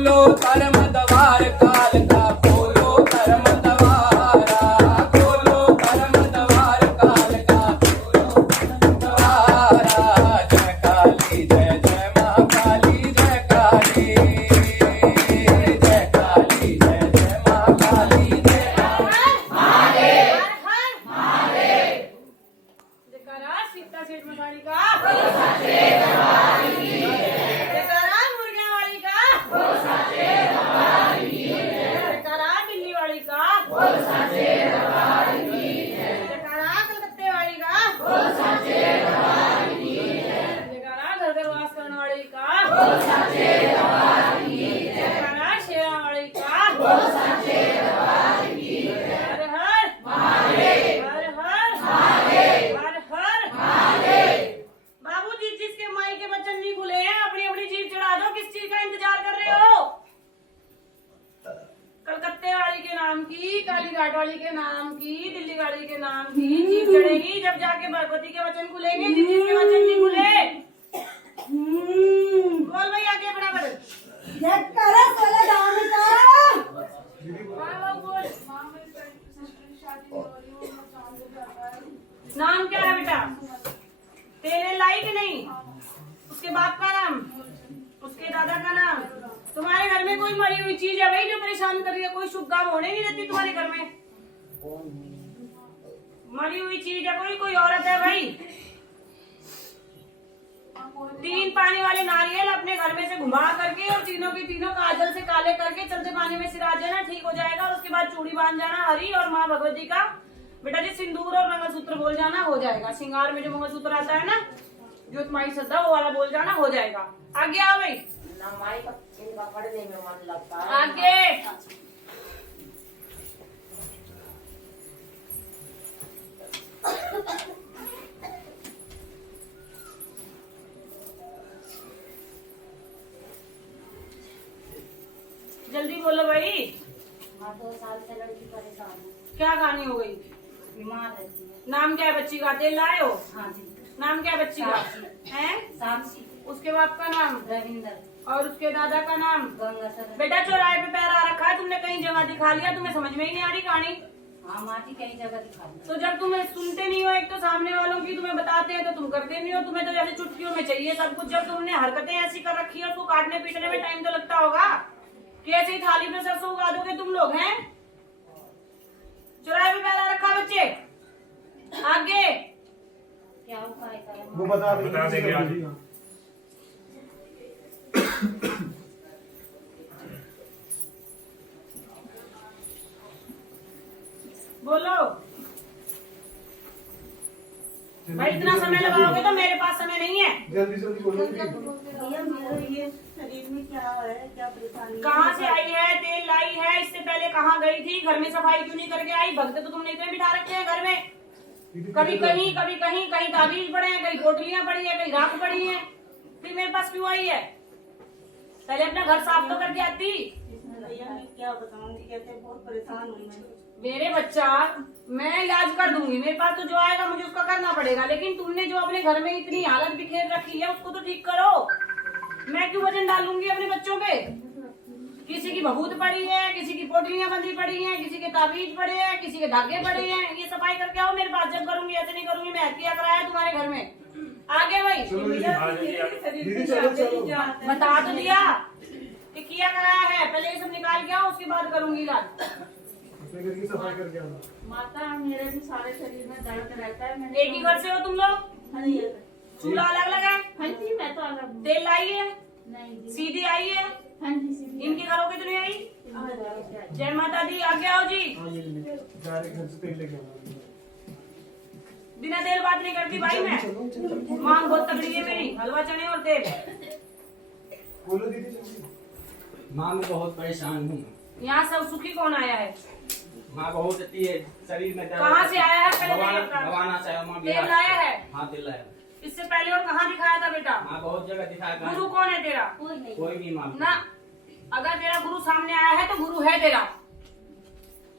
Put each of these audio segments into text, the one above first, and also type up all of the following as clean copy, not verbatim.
खोलो कर्म द्वार काल का, खोलो कर्म द्वारा, खोलो कर्म द्वार काल का, खोलो कर्म द्वारा। जय काली जय जय माँ काली, जय काली, जय काली जय जय माँ काली, जय महादेव जयकारा सीता सेठ मसाणी का, जयकारा मुर्गियां वाली का, जयकारा दिल्ली वाली का, जयकारा कलकत्ते वाली का, जयकारा घर घर वास करने वाली का, जयकारा शेरा वाली का, हर हर महादेव, हर हर महादेव, हर हर महादेव। बाबू जी, जिसके माई के बच्चन नहीं खुले हैं, अपनी अपनी जीभ चढ़ा दो। किस चीज का इंतजार कर रहे हो? कलकत्ते वाली के नाम की, काली घाट वाली के नाम की, दिल्ली वाली के नाम की जीभ चढ़ेगी जब जाके भगवती के वचन खुलेंगे। जिसके वचन नहीं खुले, बोल भाई आगे बराबर। जयकारा सोले दाम का। बोल। नाम क्या है बेटा? तेरे लायक नहीं, उसके बाप का नाम, उसके दादा का नाम। तुम्हारे घर में कोई मरी हुई चीज है भाई जो परेशान कर रही है? कोई शुभ काम होने नहीं देती तुम्हारे घर में? मरी हुई चीज है कोई? कोई औरत है भाई? 3 पानी वाले नारियल अपने घर में से घुमा करके और तीनों की तीनों काजल से काले करके चलते पानी में सिरा देना, ठीक हो जाएगा। और उसके बाद चूड़ी बांध जाना हरी, और माँ भगवती का बेटा जी सिंदूर और मंगलसूत्र बोल जाना, हो जाएगा। श्रृंगार में जो मंगलसूत्र आता है ना, जो तुम्हारी श्रद्धा वो वाला बोल जाना, हो जाएगा। आगे आओ भाई, आगे। जल्दी बोलो भाई। 2 साल से लड़की परेशान है, क्या कहानी हो गई? बीमार रहती है। नाम क्या है बच्ची का? तेल लाए हो? हाँ जी। नाम क्या है बच्ची का? हैं? साक्षी, उसके बाप का नाम? रविंदर, और उसके दादा का नाम? गंगा सर। बेटा चौराहे पे पैर आ रखा है, तुमने कहीं जगह दिखा लिया, तुम्हें समझ में ही नहीं आ रही कहानी। हाँ माटी कई जगह दिखा दी। तो जब तुम्हें सुनते नहीं हो, एक तो सामने वालों की तुम्हें बताते हैं तो तुम करते नहीं हो। तुम्हें तो जैसे चुटकियों में चाहिए सब कुछ। जब तुमने हरकतें ऐसी कर रखी है, उसको काटने पीटने में टाइम तो लगता होगा कि ऐसे ही थाली में सरसों उगा दोगे तुम लोग हैं? चौराहे पे पैर आ रखा बच्चे, आगे। क्या उपाय करें? वो बता देंगे आज। बोलो भाई, इतना समय लगाओगे तो मेरे पास समय नहीं है। जल्दी जल्दी बोलो। भैया मेरे ये शरीर में क्या है, क्या परेशानी? कहाँ से आई है? तेल लाई है? इससे पहले कहाँ गई थी? घर में सफाई क्यों नहीं करके आई? भक्त तो तुमने इतने बिठा रखे हैं घर में, कभी कहीं कभी कहीं, कहीं ताबीज पड़े हैं, कहीं पोटलियां पड़ी है, कहीं राख पड़ी है। फिर मेरे पास क्यों आई है? पहले अपना घर साफ तो करके आती। भैया मैं क्या बताऊंगी, कैसे बहुत परेशान हूँ मैं। मेरे बच्चा, मैं इलाज कर दूंगी, मेरे पास तो जो आएगा मुझे उसका करना पड़ेगा। लेकिन तुमने जो अपने घर में इतनी हालत बिखेर रखी है उसको तो ठीक करो। मैं क्यों वजन डालूंगी अपने बच्चों पे? किसी की भभूत पड़ी है, किसी की पोटलियां बंधी पड़ी हैं, किसी के ताबीज पड़े हैं, किसी के धागे पड़े हैं। ये सफाई करके आओ मेरे पास। जब करूंगी ऐसे नहीं करूंगी मैं। किया कराया तुम्हारे घर में। आगे भाई, बता तो दिया कि किया कराया है। पहले ये सब निकाल के आओ, उसके बाद करूंगी इलाज। सफाई करके आना। माता मेरे भी सारे शरीर में दर्द रहता है। मैंने एक ही घर से हो तुम लोग? हाँ जी। चूल्हा अलग अलग है? हाँ जी, मैं तो अलग हूँ। तेल लाई है? नहीं जी। सीधी आई है? हाँ जी सीधी। इनके घरों की तो नहीं आई? हाँ जय माता दी। आगे आओ जी। डायरेक्ट घर से तेल लेके आना। बिना तेल बात नहीं करती भाई मैं। मांग बहुत तगड़ी है मेरी। हलवा चने और तेल। बोलो दीदी जल्दी। माँ मैं बहुत परेशान हूँ। यहाँ सब सुखी कौन आया है? माँ बहुत अति है, शरीर में दर्द। कहाँ से आया है? पहले भवाना ये बता। भवाना से आया, माँ तेल बिहार। लाया है? हाँ तेल लाया। इससे पहले और कहाँ दिखाया था बेटा? माँ बहुत जगह दिखाया। गुरु कौन है तेरा? कोई नहीं। कोई नहीं माँ। ना, अगर तेरा गुरु सामने आया है तो गुरु है तेरा।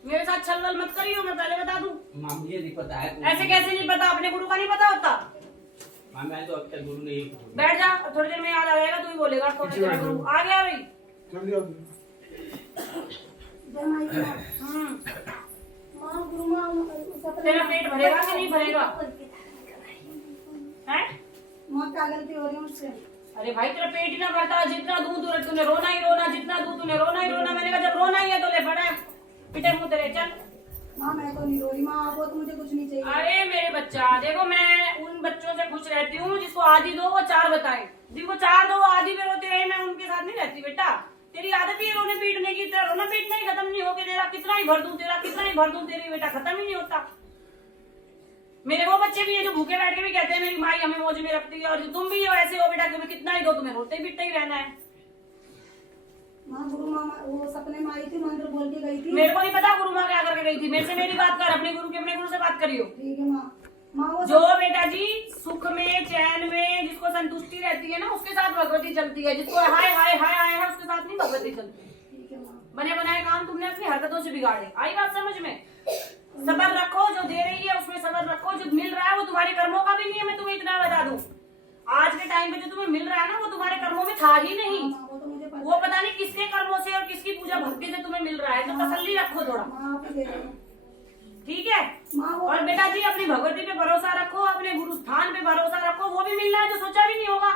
मेरे साथ छल मत करियो, मैं पहले बता दूं। माँ मुझे नहीं पता है। ऐसे कैसे नहीं पता? अपने गुरु का नहीं पता होता? माँ मैं तो अब तक गुरु नहीं। बैठ जा, थोड़ी देर में याद आ जाएगा, तू ही बोलेगा कौन है तेरा गुरु। आ गया भाई। जल्दी आओ। जय माई की माँ। हम्म, माँ गुरु माँ सपने तेरा पेट भरेगा कि नहीं भरेगा? हैं? माँ क्या गलती हो रही है मुझसे? अरे भाई तेरा पेट ही ना भरता, जितना दूध तूने रोना ही रोना, जितना दूध तूने रोना ही रोना। मैंने कहा जब रोना ही है तो ले पड़ा पिटे मुंह तेरे, चल। माँ मैं तो नहीं रो रही माँ, वो तो मुझे कुछ नहीं चाहिए। अरे मेरे बच्चा देखो, मैं उन बच्चों से खुश रहती हूँ जिसको आधी दो वो चार बताए, जिनको चार दो वो आधी में रोते रहे, मैं उनके साथ नहीं रहती बेटा। तेरी आदत ही है रोने पीटने की, तेरा रोना पीटना ही खत्म नहीं होगा। तेरा कितना ही भर दूं, तेरा कितना ही भर दूं, तेरी बेटा खत्म ही नहीं होता। मेरे वो बच्चे भी है जो भूखे बैठ के भी कहते हैं मेरी माई हमें मौज में रखती है, और तुम भी हो ऐसे हो बेटा, तुम्हें कितना ही दो तुम्हें रोते पीटते ही रहना है। माँ गुरु माँ वो सपने में आई थी, मंदिर बोल के गई थी। मेरे को नहीं पता गुरु माँ क्या करके गई थी, मेरे से मेरी बात कर, अपने गुरु की अपने गुरु से बात करियो। ठीक है माँ। माँ वो जो बेटा जी सुख में चैन में जिसको संतुष्टि रहती है ना उसके साथ भगवती चलती है, जिसको हाय हाय हाय हाय है उसके साथ नहीं भगवती चलती। ठीक है माँ। बने बनाए काम तुमने अपनी हरकतों से बिगाड़े। आई बात समझ में? सबर रखो, जो दे रही है उसमें सबर रखो, जो मिल रहा है वो तुम्हारे कर्मों का भी नहीं है। मैं तुम्हें इतना बता दूं, आज के टाइम पे जो तुम्हें मिल रहा है ना वो तुम्हारे कर्मों में था ही नहीं। माँ वो तो मुझे पता वो पता नहीं किसके कर्मों से और किसकी पूजा भक्ति से तुम्हें मिल रहा है, तो तसल्ली रखो थोड़ा, माँ आप ही दे रहे हो। ठीक है? माँ वो और बेटा जी अपनी भगवती पे भरोसा रखो, अपने गुरु स्थान पे भरोसा रखो, वो भी मिलना है जो सोचा भी नहीं होगा।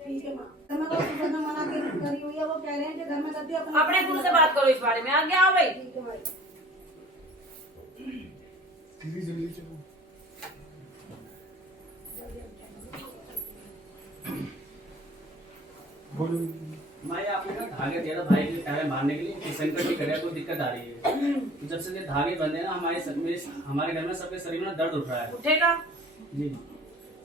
ठीक है माँ। घर में तो सुबह में मना करी हुई है, वो कह रहे हैं कि घर में गद्दी अपने गुरु से बात करो इस बारे में, आगे आओ भाई। ठीक है भाई। दीदी जल्दी चलो। बोलो। मैं आपने ना धागे दे रहा भाई के टायर मारने के लिए कि संकट की करे कोई दिक्कत आ रही है। जब से ये धागे बंधे ना हमारे घर में सबके शरीर में दर्द उठ रहा है। उठेगा जी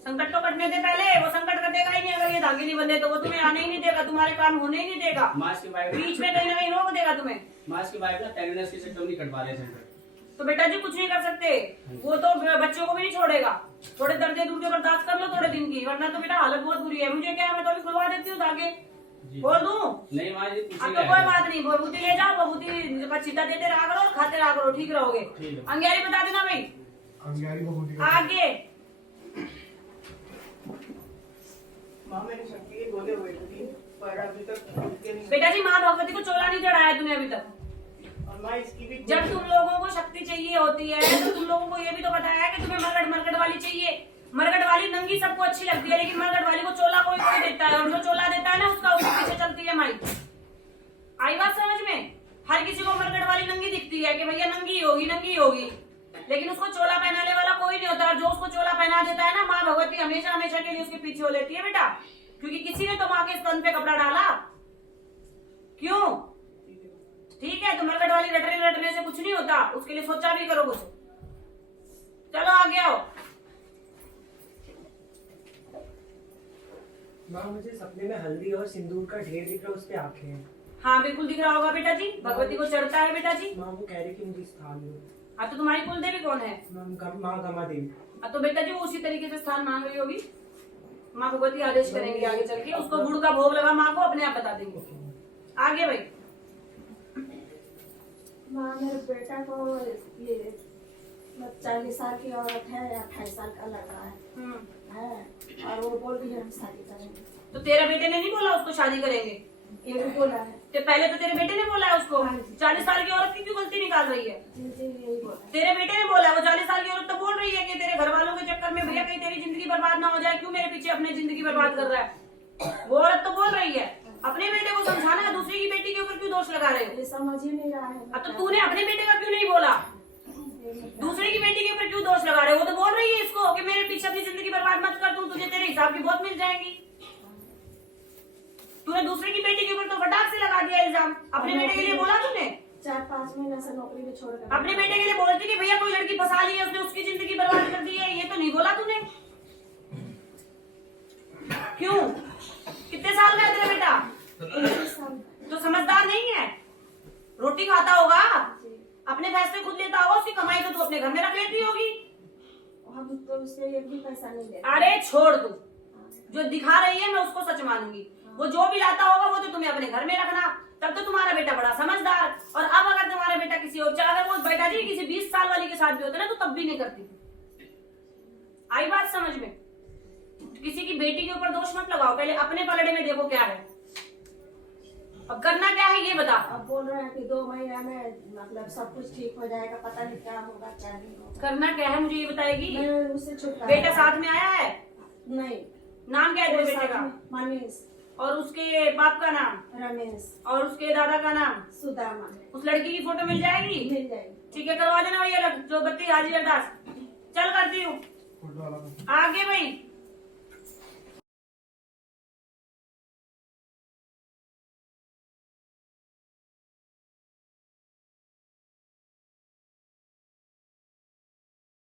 संकट तो कटने दे पहले, वो संकट कटेगा ही नहीं अगर ये धागे नहीं बंधे तो। वो तुम्हें आने ही नहीं देगा, तुम्हारे काम होने ही नहीं देगा, मास की बाइक बीच में कहीं ना कहीं रोक देगा तुम्हें। मास की बाइक ना टेगनेस की चक्कर नहीं कटवा रहे संकट। तो बेटा जी कुछ नहीं कर सकते, वो तो बच्चों को भी नहीं छोड़ेगा। थोड़े दर्द दूर के बर्दाश्त कर लो थोड़े दिन की, वरना तो बेटा हालत बहुत बुरी है। मुझे क्या है, मैं तो अभी खुलवा देती हूँ धागे, बोल दूं। नहीं माँ जी अब तो कोई बात नहीं, बबूती ले जाओ, बबूती का चिता देते रहा करो, खाते रहा करो, ठीक रहोगे। अंग्यारी बता देना भाई अंग्यारी बहुत आगे। माँ मैंने शक्ति के बोले हुए थे पर अभी तक उनके नहीं। बेटा जी माँ भगवती को चोला नहीं चढ़ाया तूने अभी तक। और माँ इसकी भी जब तुम लोगों को शक्ति चाहिए होती है तो तुम लोगों को ये भी तो बताया है कि तुम्हें मरगट मरगट वाली चाहिए। मरगट वाली नंगी सबको अच्छी लगती है, लेकिन मरगट वाली को चोला कोई कोई देता है, और जो चोला देता है ना उसका उसके पीछे चलती है माई। आई बात समझ में? हर किसी को मरगट वाली नंगी दिखती है कि भैया नंगी होगी नंगी होगी, लेकिन उसको चोला पहनाने वाला कोई नहीं होता। और जो उसको चोला पहना देता है ना, माँ भगवती हमेशा हमेशा के लिए उसके पीछे हो लेती है बेटा, क्योंकि किसी ने तो माँ के स्तन पे कपड़ा डाला। क्यों? ठीक है, तो मरगट वाली रटने से कुछ नहीं होता, उसके लिए सोचा भी करो कुछ। चलो आगे आओ। माँ मुझे सपने में हल्दी और सिंदूर का ढेर दिख रहा है, उस पे आंखें हैं। हाँ बिल्कुल दिख रहा होगा बेटा जी, भगवती को चढ़ता है बेटा जी। माँ वो कह रही कि मुझे स्थान दो। अब तो तुम्हारी कुल देवी कौन है? माँ गमा देवी। अब तो बेटा जी वो उसी तरीके से स्थान मांग रही होगी, माँ भगवती आदेश करेंगी आगे चल के। उसको गुड़ का भोग लगा माँ को, अपने आप बता देंगे। आगे भाई। माँ मेरे बेटा को ये 40 साल की औरत है, 28 साल का लड़का है, और वो बोल रही है हम शादी करेंगे। तो तेरे बेटे ने नहीं बोला उसको शादी करेंगे? ये भी बोला है। तो पहले तो तेरे बेटे ने बोला है उसको। 40 साल की औरत की क्यों गलती निकाल रही है? जी जी यही बोला। तेरे बेटे ने बोला, वो 40 साल की औरत तो बोल रही है कि तेरे घर वालों के चक्कर में भैया कहीं तेरी जिंदगी बर्बाद ना हो जाए, क्यों मेरे पीछे अपनी जिंदगी बर्बाद कर रहा है। वो औरत तो बोल रही है। अपने बेटे को समझाना, दूसरी की बेटी के ऊपर क्यों दोष लगा रहे हो? ये समझ ही नहीं रहा है। अब तो तूने अपने बेटे का क्यों नहीं बोला, दूसरे की बेटी के ऊपर क्यों दोष लगा रहे हो? वो तो बोल रही है इसको कि मेरे पीछे अपनी जिंदगी बर्बाद मत कर, तू तुझे तेरे हिसाब की बहुत मिल जाएगी। तूने दूसरे की बेटी के ऊपर तो फटाक से लगा दिया इल्जाम। अपने बेटे के लिए बोला तूने? 4-5 महीने से नौकरी भी छोड़ कर अपने बेटे के लिए बोलती कि भैया कोई लड़की फंसा ली है, उसने उसकी जिंदगी बर्बाद कर दी है, ये तो नहीं बोला तूने। क्यों? कितने साल का है तेरा बेटा? 19 साल तो समझदार नहीं है, रोटी खाता होगा, अपने फैसले खुद लेता होगा, उसकी कमाई तो तू अपने घर में रख लेती होगी। हम तो उससे एक भी पैसा नहीं लेते। अरे छोड़ तू, जो दिखा रही है मैं उसको सच मानूंगी। वो जो भी लाता होगा वो तो तुम्हें अपने घर में रखना, तब तो तुम्हारा बेटा बड़ा समझदार। और अब अगर तुम्हारा बेटा किसी और, अगर वो बेटा जी किसी 20 साल वाली के साथ भी होता ना तो तब भी नहीं करती। आई बात समझ में? किसी की बेटी के ऊपर दोष मत लगाओ, पहले अपने पलड़े में देखो क्या है। अब करना क्या है ये बता। अब बोल रहे हैं कि 2 महीने में मतलब सब कुछ ठीक हो जाएगा, पता नहीं क्या होगा क्या नहीं होगा। करना क्या है मुझे ये बताएगी। मैं उससे छुटकारा। बेटा साथ में आया है? नहीं। नाम क्या है तेरे बेटे का? मनीष। और उसके बाप का नाम? रमेश। और उसके दादा का नाम? सुदामा। उस लड़की की फोटो मिल जाएगी? मिल जाएगी। ठीक है, करवा देना भैया जो बत्ती हाजिर दास। चल करती हूँ फोटो वाला तो आगे भाई।